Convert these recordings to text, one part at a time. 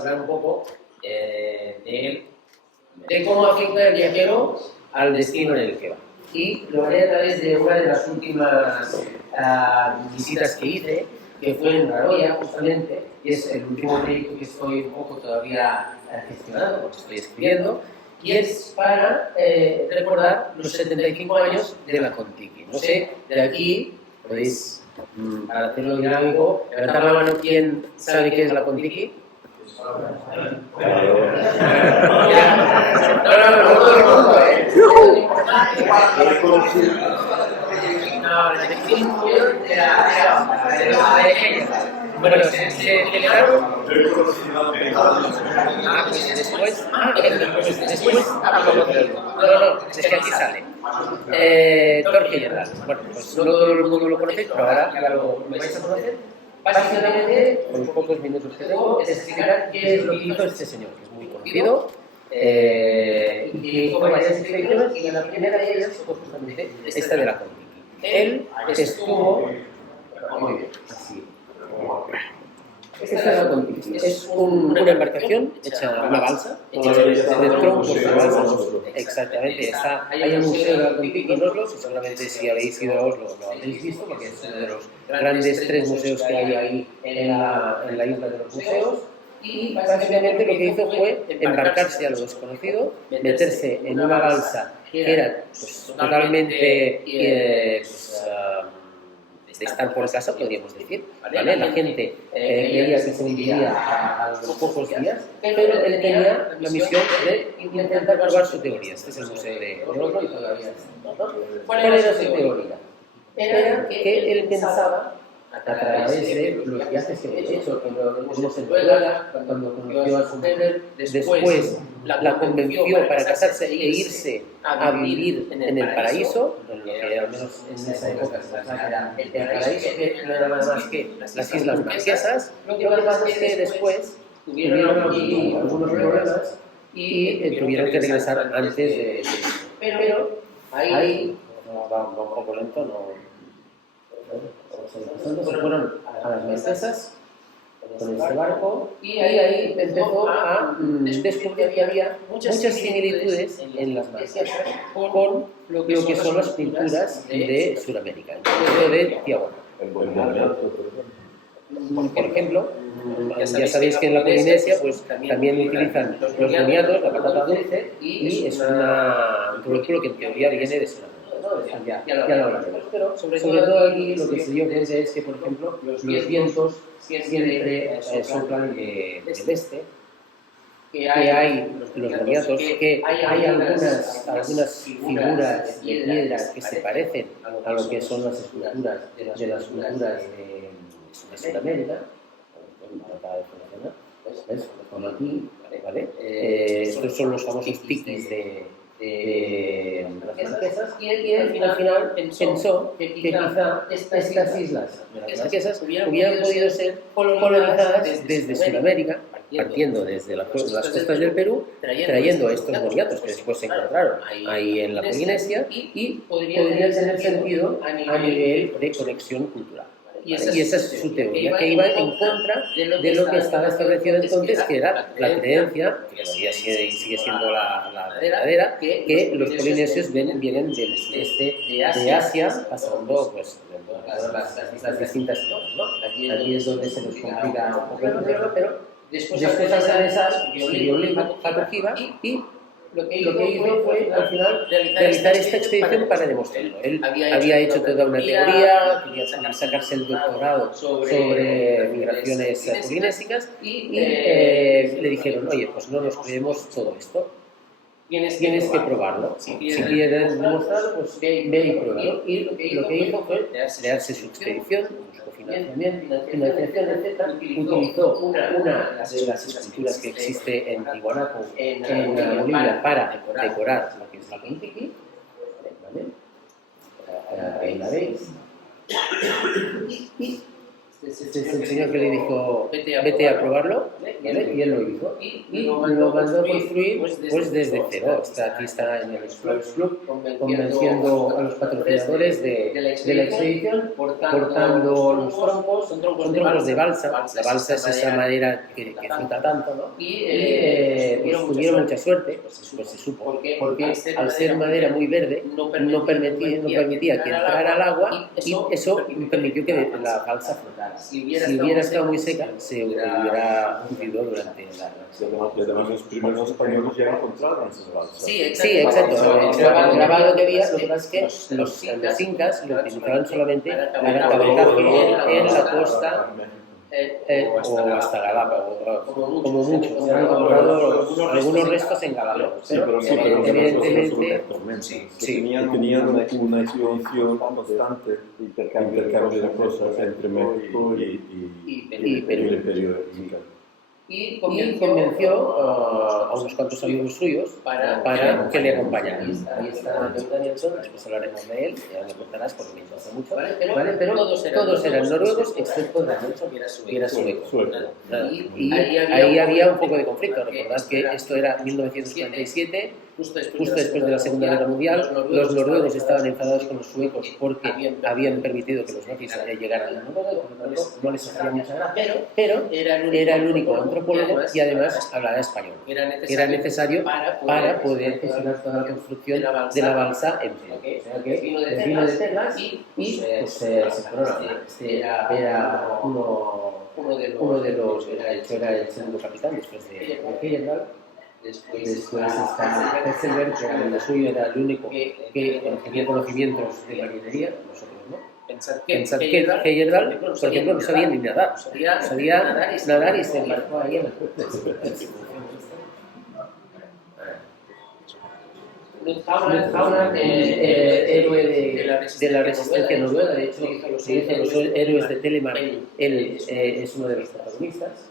hablar un poco de cómo afecta el viajero al destino en el que va. Y lo haré a través de una de las últimas visitas que hice, que fue en Raroya, justamente, y es el último proyecto que estoy un poco todavía gestionando, porque estoy escribiendo, y es para recordar los 75 años de la Contiki. No sé, de aquí podéis, para hacerlo dinámico, levantar la mano quién sabe qué es la Contiki. No, todo el mundo, No, la definición de la bueno, se celebraron. Después no, es que aquí sale. Torque General. Bueno, pues no todo el mundo lo conoce, pero ahora ya lo vais a conocer. Básicamente, con los pocos minutos que tengo, es explicar qué es lo que hizo este señor, que es muy conocido, y que hizo varias expediciones, y la primera de ellas fue justamente esta de la Contiki. Él estuvo... Muy bien, así. Esta es la Contiki. Es una embarcación hecha una balsa, hecha de troncos de balsa. Exactamente. Hay un museo de la Contiki en Oslo, y seguramente si habéis ido a Oslo lo habéis visto, porque es uno de los grandes 3 museos que hay ahí en la isla de los museos. Y básicamente lo que hizo fue embarcarse a lo desconocido, meterse en una balsa que era pues, totalmente de estar por casa, podríamos decir, ¿vale? La gente creía que se hundía a los pocos días, pero él tenía la misión de intentar probar su teoría. Este es el museo de Oslo y todavía está. ¿Cuál era su teoría? Era que él pensaba, a través de los viajes que había hecho, cuando vimos en Noruega, cuando conoció a su mujer, después la convenció para casarse e irse a vivir en el paraíso, en lo que al menos en esa época se era el paraíso, que no era nada más que las Islas Marquesas. Lo que pasa es que después tuvieron aquí algunos problemas y tuvieron que regresar antes de pero ahí va un poco lento, no. Se fueron a las Marquesas con este barco y ahí empezó a descubrir que había muchas similitudes en las Marquesas con lo que son las pinturas de Sudamérica, incluso de Tiahuanaco. Por ejemplo, ya sabéis que en la Polinesia pues, también utilizan los boniatos, la patata dulce, y es un producto que en teoría viene de Sudamérica. Ya lo hablaremos, pero sobre todo aquí lo que se dio cuenta es que, por ejemplo, los vientos siempre soplan del este, que hay los boniatos, que hay algunas figuras de piedra que se parecen a lo que son las esculturas de las culturas de Sudamérica. ¿Ves? Como aquí, ¿vale? Estos son los famosos tiquis de las Marquesas, y él al final pensó que quizá estas islas de las Marquesas hubieran podido ser colonizadas desde Sudamérica, partiendo desde las costas del Perú, trayendo estos boniatos que después se encontraron ahí en la Polinesia, y podría tener sentido a nivel de conexión cultural. Y esa es su teoría, que iba en contra de lo que estaba establecido entonces, que era la creencia, que todavía sigue siendo la verdadera, que los polinesios vienen del sudeste de Asia, pasando pues, las distintas zonas, ¿no? Aquí es donde se nos complica un poco entenderlo, pero después de esas escribió Hakuhiba y lo que hizo fue, al final, realizar esta expedición para demostrarlo. Él había hecho toda una teoría, quería sacarse el doctorado sobre migraciones polinésicas y le dijeron, oye, pues no nos creemos todo esto. Tienes que probarlo. Si quieres demostrarlo, pues ve y pruébalo. Y lo que hizo fue crearse su expedición, buscó financiación, etc. Utilizó una de las esculturas que existe en Tiahuanaco, en Bolivia, para decorar lo que es la Contiki. ¿Vale? Ahí la veis. Y este es el señor que le dijo, vete a probarlo. ¿vale? Y él lo hizo. Y lo mandó a construir pues desde cero. Aquí está en el Explorers Club, convenciendo a los patrocinadores de la expedición, cortando los troncos, son troncos de balsa. La balsa es esa madera que flota tanto, ¿no? Y pues tuvieron mucha suerte, pues se supo, porque al ser madera muy verde no permitía que entrara al agua, y eso permitió que la balsa flotara. Si hubiera estado muy seca, se hubiera hundido durante la... Y además los primeros españoles ya encontraron esas balsas. Sí, exacto. Grabado que había, lo que pasa es que los incas lo utilizaban solamente para cabotaje en la costa o hasta Galápagos, como mucho. Se han encontrado algunos restos en Galápagos, pero evidentemente tenían una expedición constante de intercambio de cosas entre México y el Imperio Inca. Y convenció a unos cuantos amigos suyos para que le acompañaran. Ahí está Danielson, después hablaremos de él, ya me contarás porque me interesa mucho, ¿vale? Pero todos eran noruegos excepto Danielson, que era sueco. Y ahí había un poco de conflicto. Recordad que esto era 1947, justo después de la Segunda Guerra Mundial. Los noruegos estaban enfadados con los suecos porque habían permitido que los nazis llegaran a Noruega, por lo tanto no les hacía mucha gracia, pero era el único antropólogo y además hablaba español. Era necesario para poder gestionar toda la construcción de la balsa en pie. O sea que vino de Texas y pues, se fueron a era uno de los, de hecho era el segundo capitán después de Heyerdahl. Después está Hetzelberg, que era el suyo, era el único que tenía conocimientos de marinería, nosotros no. Pensad que Heyerdahl, por ejemplo, no sabía ni nadar, sabía nadar y se embarcó ahí en la puerta. Knut héroe de la resistencia noruega, de hecho, se dice los héroes de Telemark, él es uno de los protagonistas.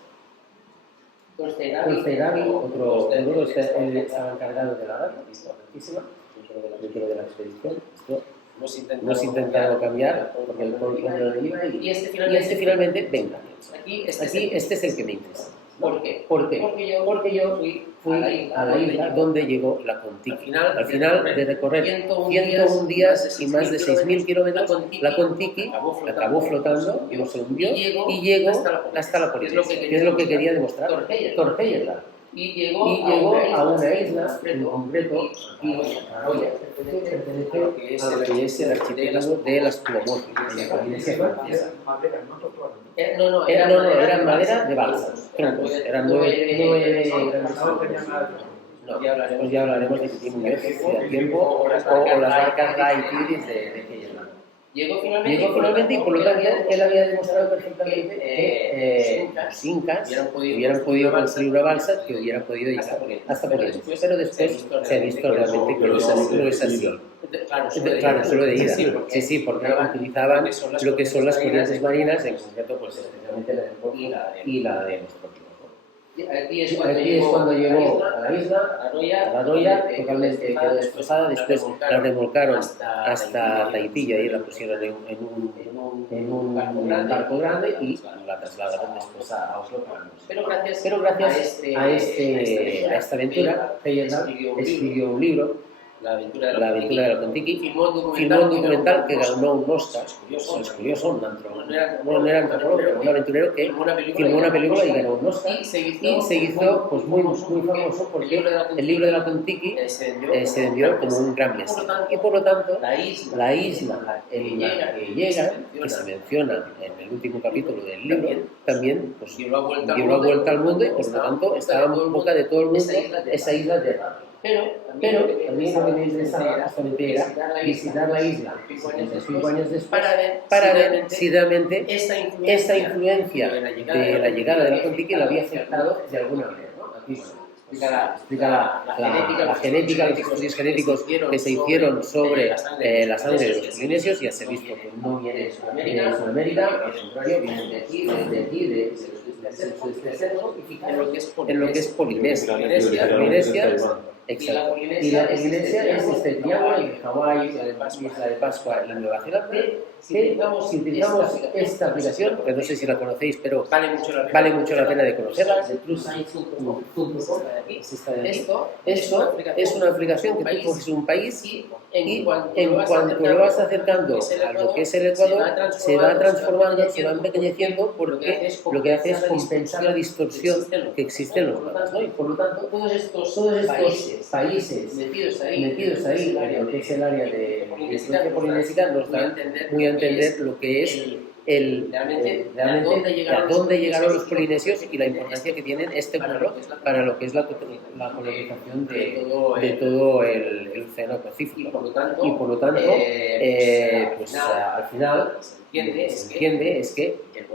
Gaby, otro noruego, estaba encargado de la data, importantísima, dentro de la expedición. Esto hemos intentado cambiar porque el pueblo no iba y este finalmente, venga. Aquí este es el que me interesa. ¿Por qué? Porque yo fui a la isla donde llegó la Kon-Tiki. Al final de recorrer 101 días y más de 6.000 kilómetros, la Kon-Tiki acabó flotando, no se hundió y llegó hasta la Polinesia, que es lo que quería demostrar Thor Heyerdahl. Y llegó a una isla, en concreto, Nagoya, pertenece a lo que es el archipiélago de las Tuamotu, en la Polinesia francesa. No, eran madera de balsas, troncos, eran 9 grandes. No, ya hablaremos de tiempo o las barcas Guy Tiris de Heyerdahl. Llegó finalmente y por lo tanto él había demostrado perfectamente que los incas hubieran podido construir una balsa que hubiera podido llegar hasta Polinesia. Pero después se ha visto realmente que no es así. Claro, solo de ida. Sí, porque utilizaban lo que son las corrientes marinas, en concreto pues especialmente la del Golfo y la de los trópicos. Aquí es cuando llegó a la isla, a la Noya, totalmente quedó destrozada. Después la remolcaron hasta Tahití y ahí la pusieron en un barco grande y la trasladaron después a Oslo para Norse. Pero gracias a esta aventura, Heyerdahl escribió un libro, La aventura de la Kon-Tiki, filmó un documental que ganó un Oscar. Es curioso, no era antropólogo, pero un aventurero que filmó una película y ganó un Oscar. Y se hizo pues, muy famoso porque el libro de la Kon-Tiki se vendió como un gran bestseller. Y por lo tanto, la isla en la que llega, que se menciona en el último capítulo del libro, también pues, dio la vuelta al mundo y por lo tanto estaba en boca de todo el mundo esa isla de Raro. Pero también lo que me interesaba justamente era visitar la isla 5 años después para ver si realmente esta influencia de la llegada de la Kon-Tiki la había afectado de alguna manera, ¿no? Aquí explica la genética, los estudios genéticos que se hicieron sobre la sangre de los polinesios. Ya se ha visto que no viene de Sudamérica, al contrario, viene de aquí, en lo que es Polinesia. Exacto. Y la Polinesia es este triángulo entre Hawái, Isla de Pascua y Nueva Zelanda, que si utilizamos esta aplicación, que no sé si la conocéis, pero vale mucho la pena de conocerla, de TrueScience.com, esto es una aplicación que tú coges un país y en cuanto lo vas acercando a lo que es el Ecuador, se va transformando, se va empequeñeciendo, porque lo que hace es compensar la distorsión que existe en los mapas, ¿no? Y por lo tanto, todos estos países metidos ahí, en lo que es el área de influencia polinésica, nos dan muy a entender lo que es realmente a dónde llegaron los polinesios y la importancia que tienen este pueblo para lo que es la colonización de todo el océano Pacífico. Y por lo tanto, pues al final se entiende es que el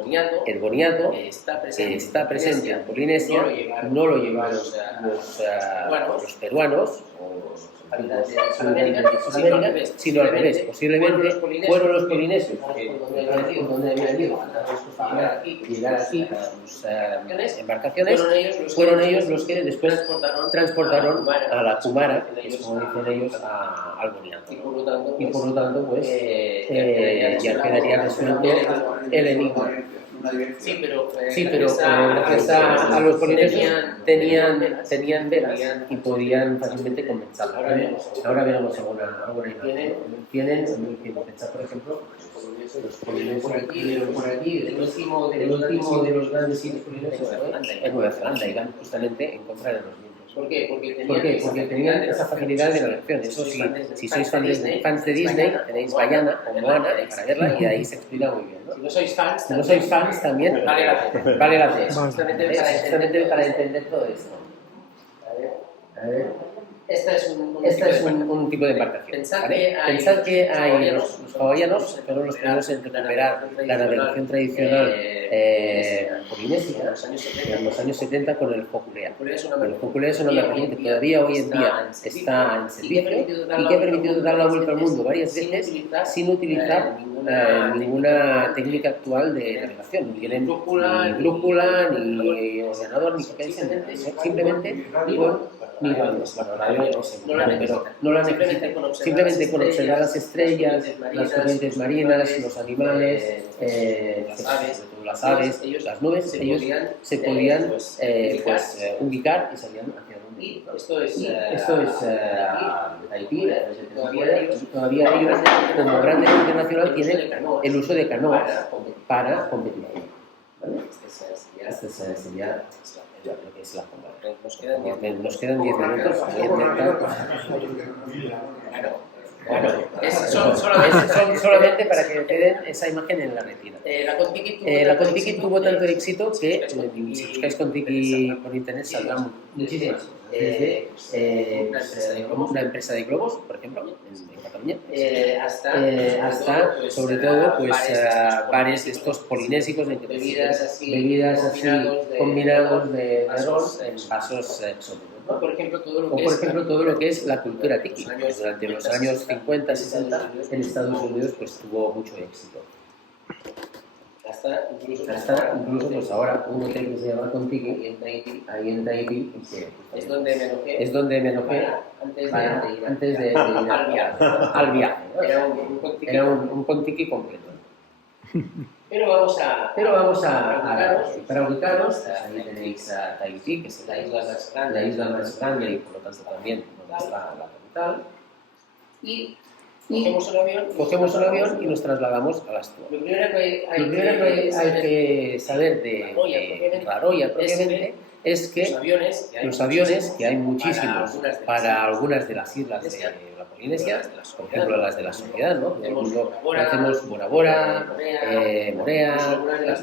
boniato que está presente en Polinesia no lo llevaron los peruanos o los habitantes de Sudamérica, sino al revés. Posiblemente fueron los polinesios que donde habían ido para llegar aquí a sus embarcaciones, fueron ellos los que después transportaron a la Kumara, que es como dicen ellos, al boniato. Y por lo tanto, pues ya quedaría resuelto el enigma. Sí, pero gracias a los polinesios tenían velas y podían fácilmente compensarlo. Ahora veremos alguna imagen. Tienen pensar, por ejemplo, los polinesios por aquí, el último de los grandes sitios polinesios es Nueva Zelanda, y van justamente en contra de los vientos. ¿Por qué? Porque tenían esa facilidad de navegación. Eso sí, si sois fans de Disney, tenéis Guyana o Moana para verla y ahí se explica muy bien, ¿no? Si no sois fans también, vale la pena. Justamente para entender todo esto. A ver. Esta es un tipo de embarcación. Pensad que hay los hawaianos fueron los primeros en recuperar la navegación tradicional polinésica en los años 70 con el Hokulea. El Hokulea es una embarcación que todavía hoy en día está en servicio y que ha permitido dar la vuelta al mundo varias veces sin utilizar ninguna técnica actual de navegación. No tienen ni brújula, ni ordenador, ni GPS, simplemente no la necesitan. Simplemente con observar las estrellas, las corrientes marinas, los animales, las aves, las nubes, ellos se podían ubicar y salían hacia donde. Esto es Tahití. Todavía ellos, como gran negocio internacional, tienen el uso de canoas para competición. ¿Vale? Este sería lo que es la Kumara. Nos quedan 10 minutos. Son solamente para que queden esa imagen en la retina. La Contiki tuvo tanto éxito que si buscáis Contiki por internet saldrán muchísimas. Desde una empresa de globos, por ejemplo, en Cataluña, hasta sobre todo bares de estos polinésicos, bebidas así combinados de ron en vasos exóticos. O por ejemplo todo lo que es la cultura tiki. Durante los años 50-60 en Estados Unidos pues tuvo mucho éxito. Hasta incluso pues ahora un hotel que se llama Contiki ahí en Tahití, es donde me alojé antes de ir al viaje, ¿no? Era un Contiki completo. Pero vamos para ubicarnos, ahí tenéis a Tahití, que es la isla más grande y por lo tanto también donde está la capital. Y cogemos un avión y nos trasladamos a las Tuamotu. Lo primero que hay que saber de Raroia propiamente es que los aviones, que hay muchísimos para algunas de las islas de la Polinesia, por ejemplo las de la Sociedad, ¿no? Conocemos Bora Bora, Morea,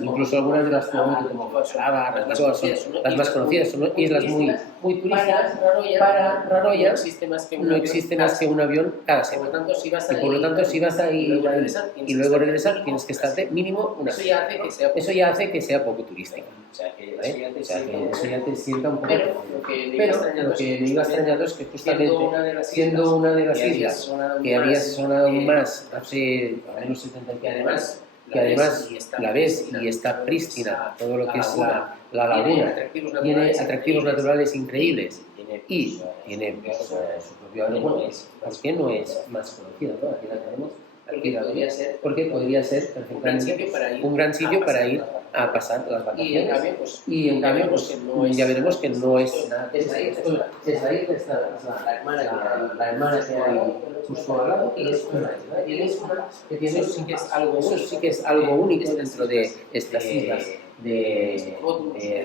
incluso algunas de las Tuamotu como Lava, Rakisoa, son las más conocidas, son islas muy turísticas. Para Raroia no existe más que un avión cada semana. Y por lo tanto, si vas a ir y luego regresar, tienes que estar de mínimo una semana. Eso ya hace que sea poco turístico. ¿Vale? O sea, que eso ya te sienta un poco. Pero lo que me iba extrañando es que justamente siendo una de las islas que había sonado más hace al menos 70 años, que además la ves y está prístina, todo lo que es la laguna, tiene atractivos naturales increíbles y tiene pues, su propio aeropuerto, ¿por qué no es más conocido? ¿No? Aquí la tenemos, porque podría ser perfectamente un gran sitio para ir a pasar las vacaciones. Y en cambio, pues, ya veremos que no es nada. Esa isla está la hermana que hay justo al lado, y es una isla. Y es una que tiene, eso sí que es algo único dentro de estas islas de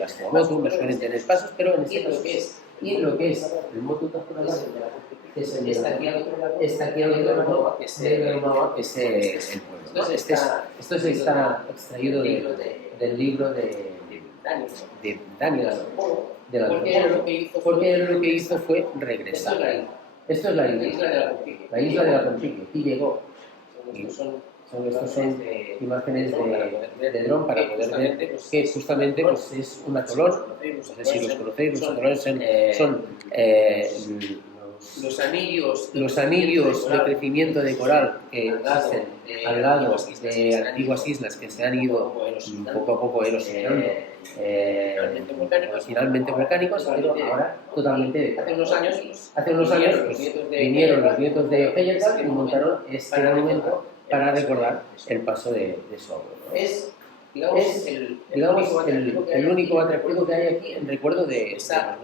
las Tuamotu, no suelen tener pasos, pero en este caso es. Y lo que es el Motu Tapuranga, que es el está aquí al otro lado, es el pueblo. Esto está extraído del libro de Daniel, de la porque él lo que hizo fue regresar. Esto es la isla de la Conchiqui. Aquí llegó. Estos son imágenes de dron para poder ver que justamente pues, es un atolón. No sé si los conocéis, los atolones son los anillos de crecimiento de coral que existen al lado de antiguas islas que se han ido poco a poco erosionando, originalmente volcánicos, pero ahora totalmente. Hace unos años pues, vinieron los nietos de Feyertal y montaron este monumento para recordar el paso de su abuelo. Es el único atractivo que hay aquí en recuerdo de esa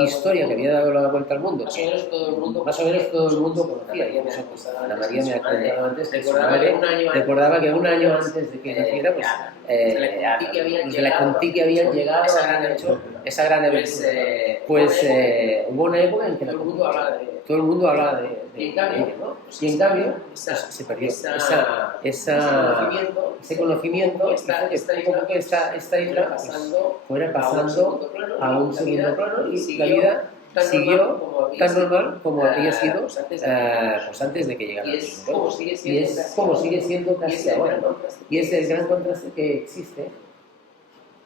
historia que había dado la vuelta al mundo. Más o menos todo el mundo conocía. Y eso, pues, Ana María me ha comentado antes que su madre recordaba que un año antes de que naciera, pues, los de la Contiqui habían llegado, habían hecho esa gran aventura. Pues hubo una época en que todo el mundo hablaba de ello, ¿no? Y en cambio pues, se perdió ese conocimiento, hizo que poco a poco esta isla pues, fuera pasando a un segundo plano y la vida siguió tan normal como había sido pues antes de que llegara. Y es como sigue siendo casi ahora, ¿no? Y es el gran contraste que existe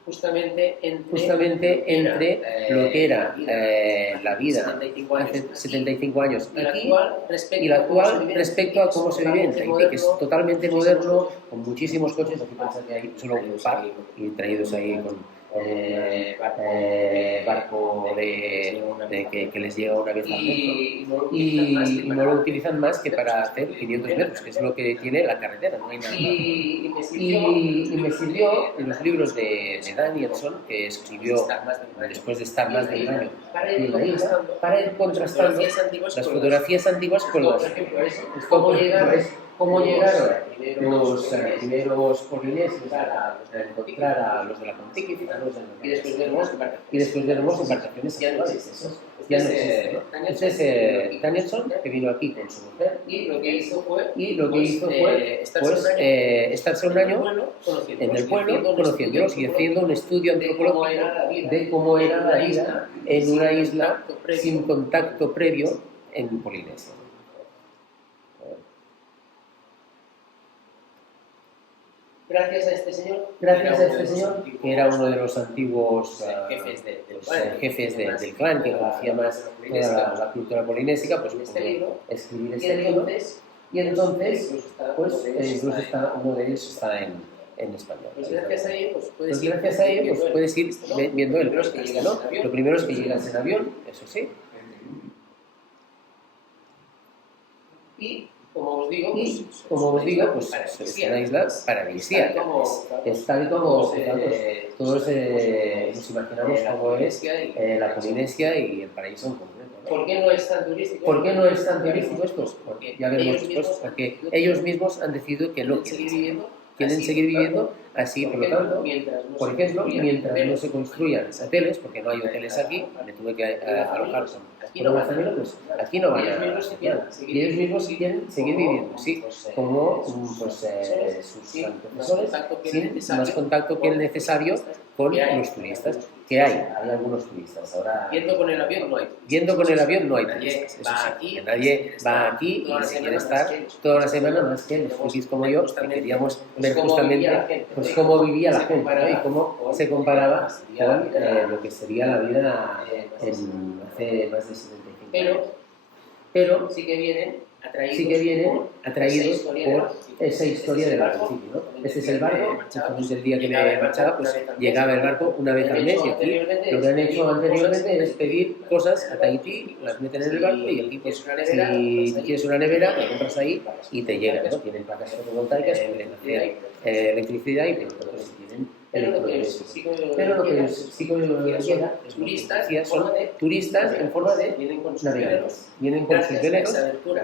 justamente entre lo que era la vida hace 75 años aquí y la actual respecto a cómo se vive en Tahití, que es totalmente moderno, con muchísimos coches. Aquí pensad que hay solo un par y traídos ahí con barco que les llega una vez al mes y no lo utilizan más que para hacer 500 metros, que es lo que tiene la carretera, no hay nada. Y me sirvió en los libros de Danielson, que escribió después de estar más de un año en la isla, para ir contrastando las fotografías antiguas con las. ¿Cómo llegaron los primeros polinesios a encontrar a los de la Contiqui y después vemos embarcaciones actuales? Eso ya no existe, ¿no? Entonces, Danielson, que vino aquí con su mujer, y lo que hizo fue estarse un año en el pueblo, conociéndolos y haciendo un estudio antropológico de cómo era la vida en una isla sin contacto previo en Polinesia. Gracias a este señor, que era uno de los antiguos jefes del clan, que conocía más toda la cultura polinésica, pues pudo escribir este libro. Y entonces, pues incluso uno de ellos está en español. Pues gracias a ello, pues puedes ir viendo el proceso, ¿no? Lo primero es que llegas en avión, eso sí. Y como os digo, pues es una isla paradisíaca. Es tal como todos nos imaginamos cómo es la Polinesia y el paraíso en concreto, ¿no? ¿Por qué no es tan turístico esto? Porque ya veremos después, porque ellos mismos han decidido que no quieren seguir viviendo así, por lo tanto, por ejemplo, mientras no se construyan hoteles, porque no hay hoteles aquí, me tuve que alojar con un gazanero, pues aquí no van a nada. Y ellos mismos quieren seguir viviendo, sí, como pues, sus antecesores, sin más contacto que el necesario con los turistas, que hay algunos turistas. Ahora, viendo con el avión no hay turistas, eso sí, que nadie va aquí y se quiere estar toda la semana, más que los frikis como yo, que queríamos ver justamente pues, cómo vivía la gente, ¿no? Y cómo se comparaba con lo que sería la vida hace más de 75 años. Pero sí que vienen sí que vienen atraídos por esa historia del principio, ¿no? Este es el barco, justamente el día que me marchaba, pues llegaba el barco una vez al mes y aquí lo que han hecho anteriormente es pedir cosas a Tahití, las meten en el barco y aquí pues si quieres una nevera, la compras ahí y te llega, ¿no? Tienen placas fotovoltaicas que pueden hacer electricidad y por lo tanto tienen electrodomésticos. Pero lo que sí que llega son turistas en forma de navegantes. Vienen con sus veleros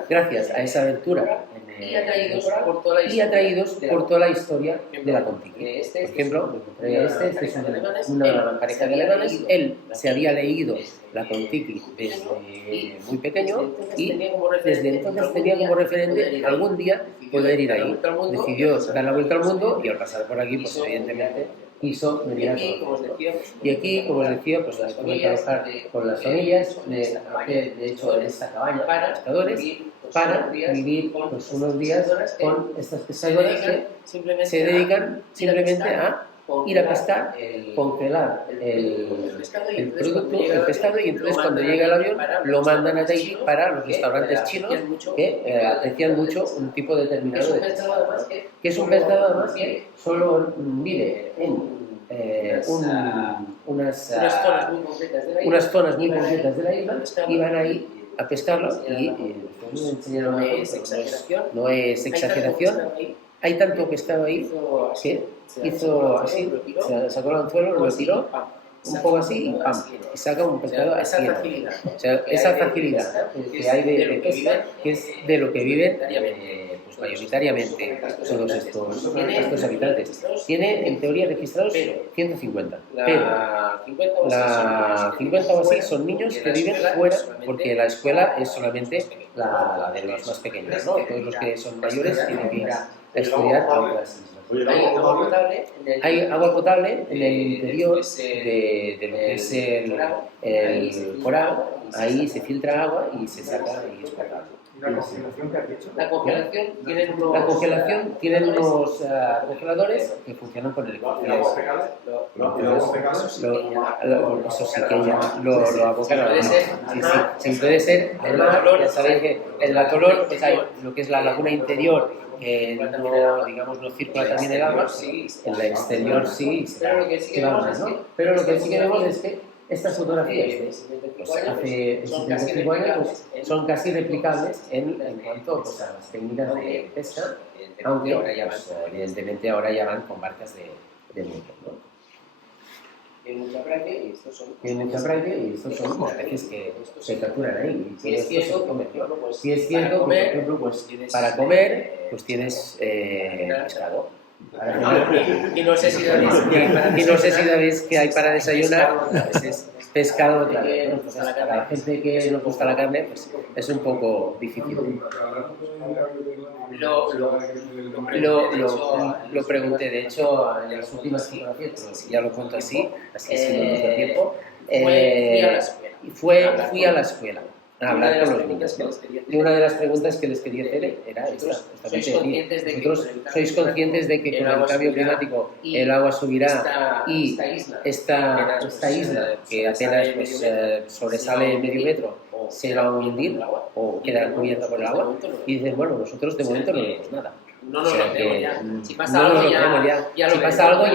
gracias a esa abertura y atraídos por toda la historia de la Kon-Tiki. Por ejemplo, este es una pareja de alemanes. Él se había leído la Kon-Tiki desde muy pequeño y desde entonces tenía como referente algún día poder ir ahí. Decidió dar la vuelta al mundo y al pasar por aquí, pues evidentemente quiso venir a conocerlo. Y aquí, como os decía, pues tuve que trabajar con las familias, de hecho en esta cabaña para pescadores, para vivir pues, unos días con estas pescadoras que se dedican simplemente a ir a pescar, congelar el producto, el pescado, y entonces cuando llega el avión lo mandan a Tahití para los restaurantes chinos que aprecian mucho un tipo determinado de pescado, que es un pescado además que solo vive en unas zonas muy concretas de la isla y van ahí a pescarlo y me enseñaron no es exageración. Hay tanto pescado ahí que hizo así, sacó el anzuelo, lo tiró un poco así y ¡pam! Y saca un pescado así. O sea, esa facilidad que hay de pesca, que es de lo que viven pues mayoritariamente todos estos habitantes. Tiene en teoría registrados 150, pero la 50 o así son niños que viven fuera porque la escuela es solamente la de los más pequeños, ¿no? Todos los que son mayores tienen que ir a estudiar a otras islas. Hay agua potable en el interior de lo que es el coral. Ahí se filtra agua y se saca y es potable. ¿Y la congelación que has dicho? La congelación tienen unos congeladores que funcionan con electricidad. Eso sí que ya lo abocan. Sí, puede ser. Ya sabéis que en la color pues hay lo que es la laguna interior, que no circula también el agua. En la exterior sí, se va más, ¿no? Pero lo que sí que vemos es que estas fotografías pues, hace 75 años pues, son casi replicables en cuanto pues, a las técnicas de pesca, aunque pues, evidentemente ahora ya van con barcas de motor, ¿no? Tienen mucha práctica y estos son las peces que se capturan ahí. Si es cierto, si es cierto, por ejemplo, pues, para comer pues tienes pescado. Y no sé si sabéis que hay para desayunar, pues es pescado otra vez, ¿no? Entonces, para la gente que nos gusta la carne, pues es un poco difícil. Lo pregunté, de hecho, en las últimas fotografías, pero ya lo cuento así es que no nos da tiempo. Fui a la escuela a hablar con los niños, ¿no? Y una de las preguntas que les quería hacer era esta, justamente decir, ¿vosotros sois conscientes de que con el cambio climático el agua subirá y esta isla, que apenas pues, sobresale medio metro, se va a hundir o quedará cubierta por el agua? Y dicen, bueno, nosotros de momento no vemos nada. No nos lo tenemos ya. Si pasa algo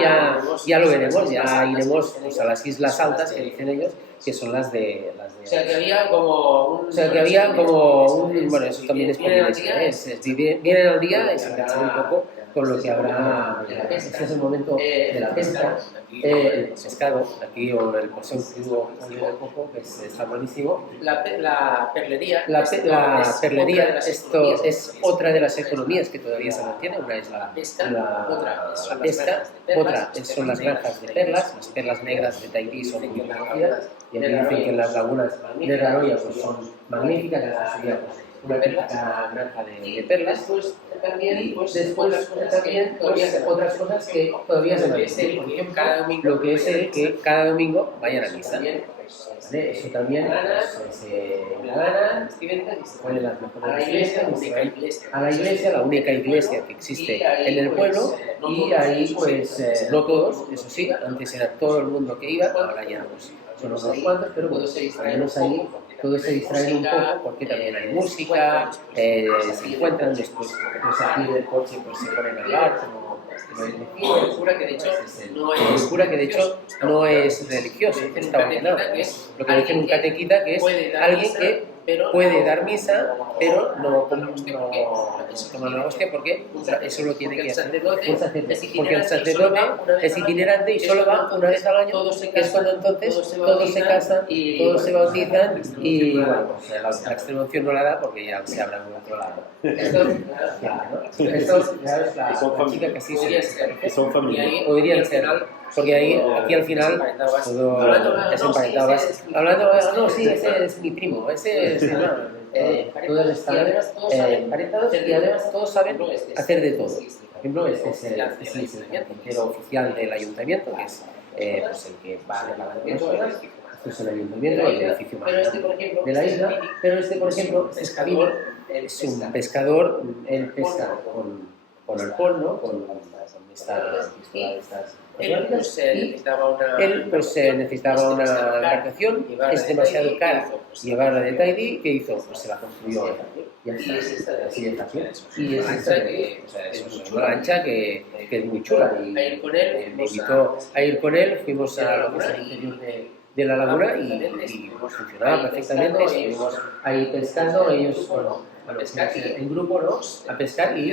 ya lo veremos, ya iremos pues, a las islas altas que dicen ellos, que son las de o sea, que había como un... bueno, eso también es vienen al día y se enganchan un poco con lo que habrá. Este es el momento de la pesca, el pescado, aquí, o el porción crudo un poco, que está buenísimo. La perlería. La perlería, esto es otra de las economías que todavía se mantiene. Una es la pesca, otra son las granjas de perlas. Las perlas negras de Tahití son muy conocidas, y aquí dicen que las lagunas de Raroya pues, son magníficas, que sería pues, una típica granja de perlas. Y después también otras cosas que todavía se mantienen. Por ejemplo, lo que es el que cada domingo vayan a misa. ¿vale? Eso también pues, se ganan, ponen las mejores iglesias, a la iglesia, la única iglesia que existe en el pueblo, y ahí pues no todos, eso sí, antes era todo el mundo que iba, ahora ya pues son unos cuantos, pero bueno, al menos ahí todos se distraen un poco porque también hay música, se encuentran después aquí del coche pues se ponen a hablar, el cura que de hecho no es religioso, está ordenado. Lo que dice un catequista que es alguien que puede dar misa, pero no toma la hostia porque eso lo tiene que hacer un sacerdote. Porque el sacerdote es itinerante y solo va una vez al año, que es cuando entonces todos se casan, todos se bautizan y bueno, pues, la extrema unción no la da porque ya se habrá en otro lado. Esto ya es la chica que sí se son familia. podrían ser, porque ahí, aquí al final todo es emparentado. Hablando, no, sí, ese es mi primo, ese es todos están emparentados y además todos saben hacer de todo. Por ejemplo, este es el carpintero oficial del ayuntamiento, que es pues el que va reparando las cosas. Esto es el ayuntamiento, el edificio más grande de la isla, pero este, por ejemplo, es pescador, es un pescador, él pesca con alcohol, ¿no? Con estas él pues necesitaba una embarcación, es demasiado cara llevarla de Tahití. ¿Qué hizo? Pues se la construyó él. Ya está, así de fácil. Y es esta que, o sea, es una lancha que es muy chula. Y me invitó a ir con él, fuimos a lo que es el interior de la laguna y funcionaba perfectamente. Estuvimos ahí pescando, ellos, bueno, en grupo, ¿no? A pescar y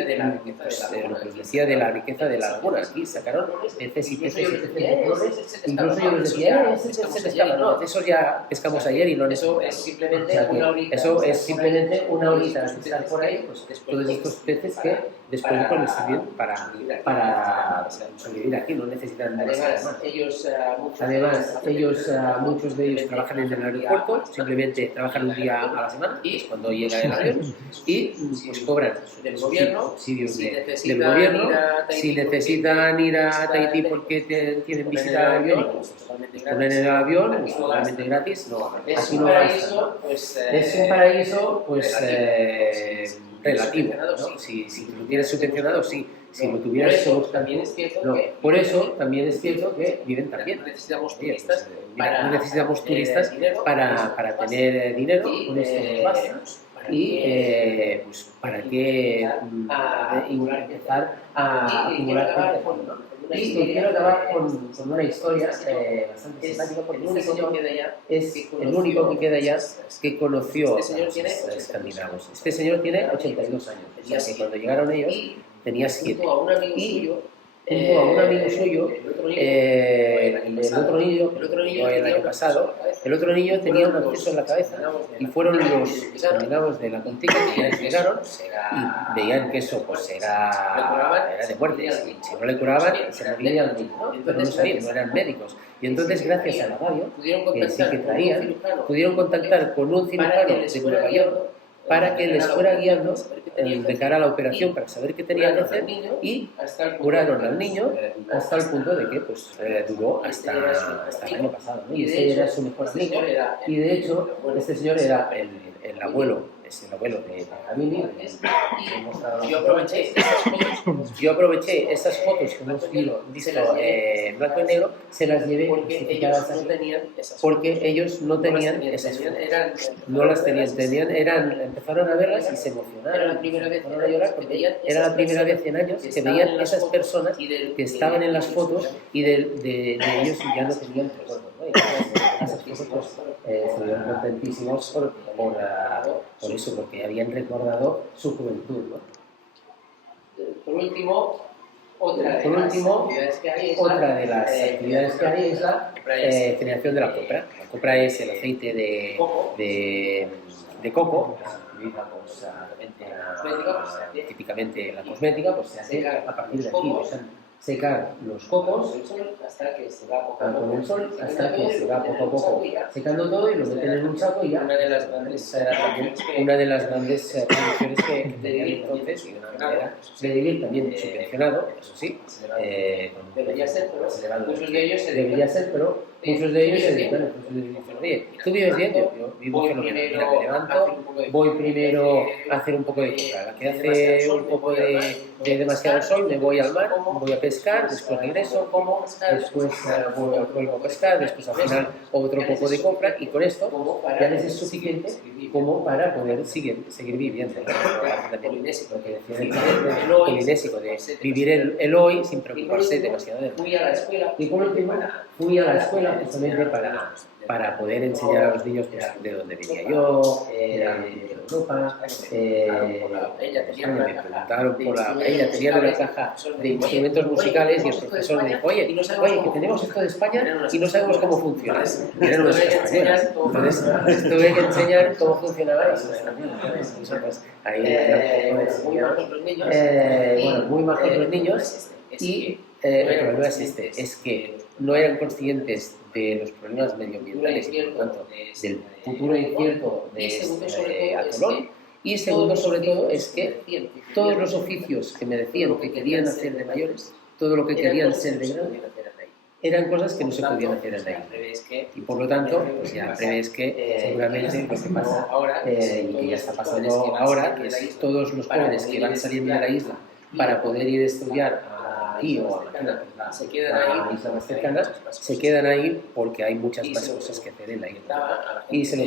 pues, lo que les decía de la riqueza de la laguna. Aquí sacaron peces y peces y peces. Incluso yo les decía, ese se pescaba. No, eso ya pescamos ayer y no necesitamos. Eso es simplemente una horita de estar por ahí, pues todos estos peces que después les sirven para sobrevivir aquí, no necesitan nada más. Además, muchos de ellos trabajan en el aeropuerto, simplemente trabajan un día a la semana, y es cuando llega el avión, y pues cobran del gobierno, subsidios del gobierno. Si necesitan ir a Tahití porque tienen visita al avión, pues ponen en el avión, es totalmente gratis. No, aquí no basta. Es un paraíso pues relativo, ¿no? Si lo tienes subvencionado, sí. Si lo tuvieras no. Por eso también es cierto que viven también. No necesitamos turistas para tener dinero, con eso nos basta. Y pues para qué empezar a acumular tanto, ¿no? Y quiero acabar con una historia bastante simpática, porque es el único que queda allá que conoció a los escandinavos. Este señor tiene 82 años, o sea que cuando llegaron ellos tenía 7. Y junto a un amigo suyo, el otro niño, el año pasado, el otro niño tenía un absceso en la cabeza y fueron los escandinavos de la Contigo que llegaron y veían que eso pues era de muerte. Si no le curaban, se moría el niño, pero no sabían, no eran médicos. Y entonces, gracias a la radio, que sí que traían, pudieron contactar con un cirujano de Nueva York para que les fuera guiando de cara a la operación para saber qué tenían que hacer, y curaron al niño hasta el punto de que pues, duró hasta el año pasado, ¿no? Y ese era su mejor amigo, y de hecho este señor era el abuelo, es el abuelo de Camille. Yo aproveché esas fotos que hemos visto en blanco y negro, se las llevé porque ellos no tenían esas fotos, no las tenían, empezaron a verlas y se emocionaron, empezaron a llorar porque era la primera vez en años que veían esas personas que estaban en las fotos y de ellos ya no tenían recuerdos, ¿no? Y esas fotos estuvieron contentísimos por eso, porque habían recordado su juventud, ¿no? Por último, otra de las actividades que hay es la generación de la copra. La copra es el aceite de coco, que se utiliza pues, típicamente en la cosmética, pues se hace a partir de aquí. secar los cocos hasta que se va poco a con el poco. sol hasta que se va poco a poco secando todo y lo meten en un saco y ya. Una de las grandes Esa era también una de las grandes producciones que tenían entonces y una manera de vivir también subvencionado, eso sí, debería ser, pero muchos de ellos se debería ser, pero muchos de ellos se dedican a dicen, oye, tú vives bien, yo vivo fenomenal, mira, me levanto, voy primero a hacer un poco de compra, la que hace un poco de demasiado sol, me voy al mar, voy a pescar, después regreso, como, después vuelvo a pescar, después al final otro poco de compra y con esto ya les es suficiente como para poder seguir viviendo. Lo que decía el polinésico, de vivir el hoy sin preocuparse demasiado de y por último, fui a la escuela justamente para poder enseñar a los niños pues, de dónde venía yo, de Europa, me preguntaron por la paella, tenían una caja de instrumentos musicales y el profesor me dijo, oye, que tenemos esto de España y no sabemos cómo funciona. Eran unos españoles, entonces tuve que enseñar cómo funcionaba eso. Ahí bueno, muy majos los niños y el problema es es que no eran conscientes de los problemas medioambientales y por lo tanto del futuro incierto de este atolón. Y segundo, sobre todo, es que todos los oficios que me decían que querían hacer de mayores, todo lo que querían ser de grande, eran cosas que no se podían hacer en la isla. Y por lo tanto, pues ya prevés que seguramente lo que pasa, y que ya está pasando ahora, que es todos los jóvenes que van saliendo de la isla para poder ir a estudiar ahí o a la isla más cercana, se quedan ahí porque hay muchas más cosas que hacer en la isla. Y se lo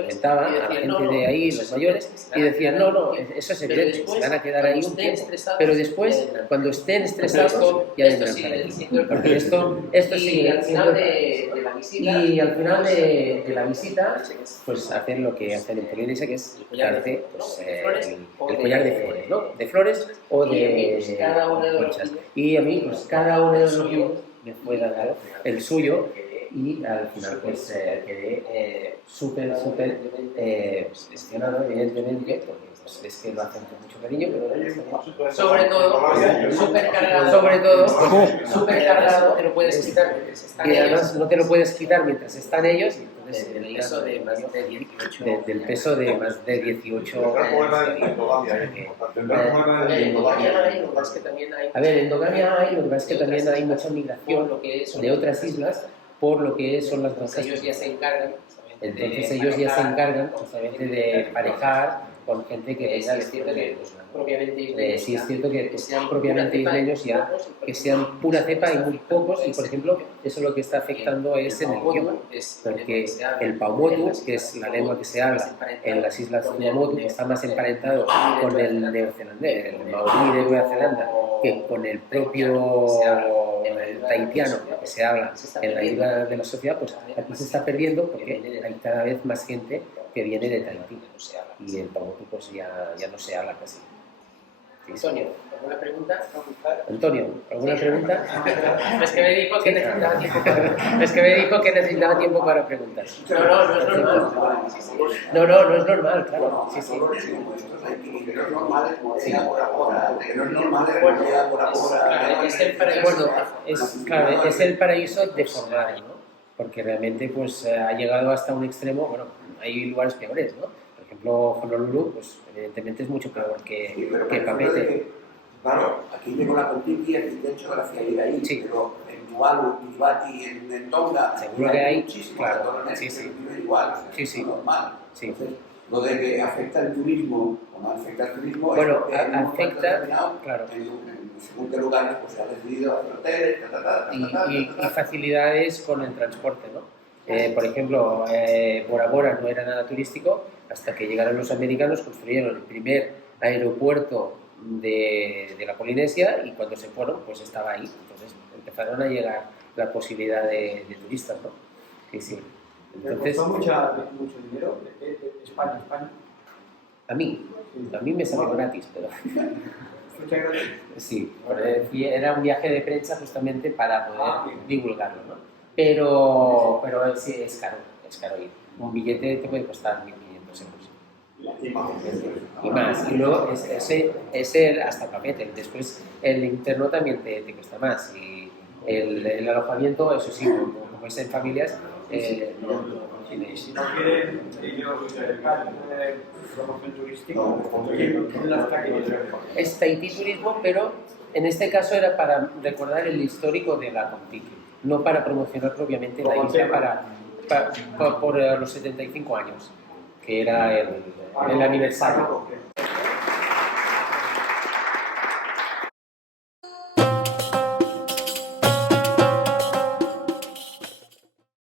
comentaba a la gente de ahí, los mayores, y decían, no, eso es evidente, se van a quedar ahí un tiempo, pero después, cuando estén estresados, ya vendrán para aquí. Porque esto sigue siendo... Y al final de la visita, pues hacen lo que hacen en Polinesia, que es darse pues, el collar de flores, ¿no? De flores o de conchas. Y a mí, pues cada uno de los niños me fue dado el suyo y al final pues quedé súper decepcionado, evidentemente, porque pues, es que lo hacen con mucho cariño, pero sobre todo, súper cargado, te lo puedes quitar. Y además no te lo puedes quitar mientras están ellos, y entonces el peso de más de 18 del peso de más de 18 a ver, endogamia hay, lo que pasa es que también hay mucha migración de otras islas por lo que son las masas. Ellos ya se encargan. Entonces ellos ya se encargan justamente de emparejar con gente que venga de propiamente sí, es cierto que sean propiamente isleños ya, que sean pura cepa y muy pocos, y por ejemplo, eso lo que está afectando es en el idioma, porque el paumotu, que es la lengua que se habla en las islas Tuamotu, que está más emparentado con el neozelandés, el maorí de Nueva Zelanda, que con el propio tahitiano que se habla en la isla de la sociedad, pues aquí se está perdiendo porque hay cada vez más gente que viene de Tahití y el paumotu pues ya no se habla casi. Antonio, ¿alguna pregunta? Antonio, ¿alguna pregunta? Es que me dijo que necesitaba tiempo. Es que me dijo que necesitaba tiempo para preguntas. No es normal. No es normal, claro. Sí. Es el paraíso deformado, ¿no? Porque realmente pues ha llegado hasta un extremo, bueno, hay lugares peores, ¿no? Por ejemplo, Honolulu, pues evidentemente es mucho peor que Papeete. Claro, aquí tengo la Contiki, aquí de hecho gracias a ir ahí, sí. Pero en Tuvalu, en Kiribati, en Tonga, seguro que hay muchísimos claro, atolones sí. que viven igual, sí. normal. Sí. Entonces, lo de que afecta el turismo o no afecta el turismo, bueno, es afecta, claro. Según qué lugares pues, se ha decidido hacer hoteles, y facilidades con el transporte, ¿no? Por ejemplo, Bora Bora no era nada turístico hasta que llegaron los americanos, construyeron el primer aeropuerto de la Polinesia y cuando se fueron, pues estaba ahí. Entonces empezaron a llegar la posibilidad de turistas, ¿no? Sí. Entonces, ¿costó mucho dinero España? A mí me salió gratis, pero... Sí, era un viaje de prensa justamente para poder divulgarlo, ¿no? Pero sí, es caro ir. Un billete te puede costar 1.500 euros. y más. Y luego ese hasta el paquete. Después el interno también te cuesta más. Y el alojamiento, eso sí, como es en familias, no tienes. Si no quieren ellos promoción turística, ¿quién las está queriendo? Es Tahití Turismo, pero en este caso era para recordar el histórico de la Contiki, no para promocionar propiamente la isla por los 75 años, que era el aniversario.